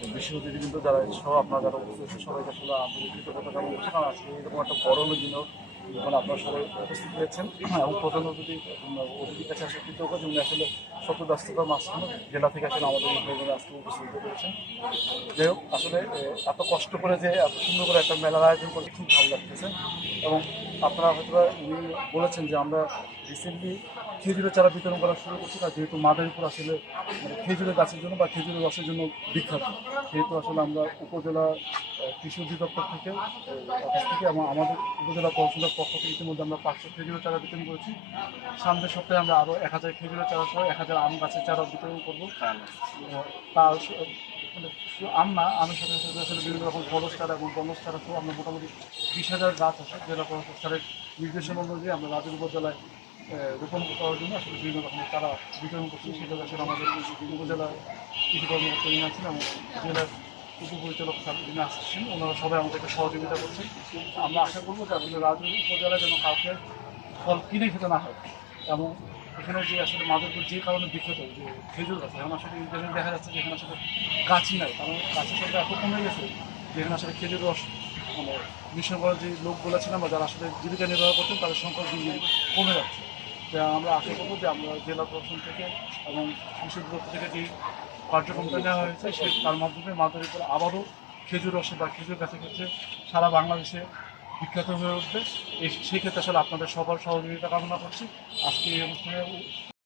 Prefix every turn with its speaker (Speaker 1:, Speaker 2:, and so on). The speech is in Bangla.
Speaker 1: বিশেষ অতিথিবৃন্দ যারা সহ আপনারা যারা উপস্থিত সবাইকে আসলে আন্তরিক কৃতজ্ঞতা করছি আজকে এরকম একটা গরমের দিন যখন আপনারা সবাই উপস্থিত হয়েছেন। এবং প্রধান অতিথি অতিথির কাছে আসলে কৃতজ্ঞ যে উনি আসলে শত ব্যস্ততার মাঝখানে, জেলা থেকে আসলে আমাদের এই প্রোগ্রামে আজকে উপস্থিত হতে পেরেছেন যাই হোক, আসলে এত কষ্ট করে যে এত সুন্দর করে একটা মেলার আয়োজন করতে খুব ভালো লাগতেছে। এবং আপনারা হয়তো উনি বলেছেন যে আমরা রিসেন্টলি খেজুরের চারা বিতরণ করা শুরু করছি। না যেহেতু মাদারীপুর আসলে মানে খেজুরের গাছের জন্য বা খেজুরের রসের জন্য বিখ্যাত। সেহেতু আসলে আমরা উপজেলা কৃষি অধিদপ্তর থেকে অফিস থেকে আমাদের উপজেলা প্রশাসনের পক্ষ থেকে ইতিমধ্যে আমরা পাঁচশো খেজুরের চারা বিতরণ করেছি। সামনের সপ্তাহে আমরা আরও এক হাজার খেজুরের চারা সহ এক হাজার আম গাছের চারা বিতরণ করব। তার মানে আম না, আমের সাথে সাথে আসলে বিভিন্ন রকম ফলস চারা এবং বনস চারা সহ আমরা মোটামুটি বিশ হাজার গাছ আছে জেলা প্রশাসনের নির্দেশনা অনুযায়ী আমরা রাজুর উপজেলায় রোপণ করার জন্য আসলে বিভিন্ন রকমের তারা বিতরণ করছি। সেটা আসলে আমাদের উপজেলা কৃষি কর্মকর্তা যিনি আছেন এবং জেলার উপপরিচালক যিনি আসছেন, ওনারা সবাই আমাদেরকে সহযোগিতা করছেন। আমরা আশা করব যে আসলে রাজুর উপজেলায় যেন কাউকে ফল কিনে খেতে না হয় এবং এখানে যে আসলে মাদকপুর যে কারণে বিখ্যাত, যে খেজুর গাছ এখন আসলে ইদানিং দেখা যাচ্ছে যে এখানে আসলে গাছই নাই, কারণ গাছের সংখ্যা এত কমে গেছে, যেখানে আসলে খেজুর রস মানে মিশন করার যে লোকগুলো ছিলাম বা যারা আসলে জীবিকা নির্বাহ করতেন, তাদের সংখ্যা দিন দিন কমে যাচ্ছে। আমরা আশা করব যে আমরা জেলা প্রশাসন থেকে এবং কৃষি দপ্তর থেকে যে কার্যক্রমটা নেওয়া হয়েছে, সে তার মাধ্যমে মাদারীপুর আবারও খেজুর রসে বা খেজুর গাছের ক্ষেত্রে সারা বাংলাদেশে বিখ্যাত হয়ে উঠবে। সেক্ষেত্রে আসলে আপনাদের সবার সহযোগিতা কামনা করছি। আজকে এই অনুষ্ঠানে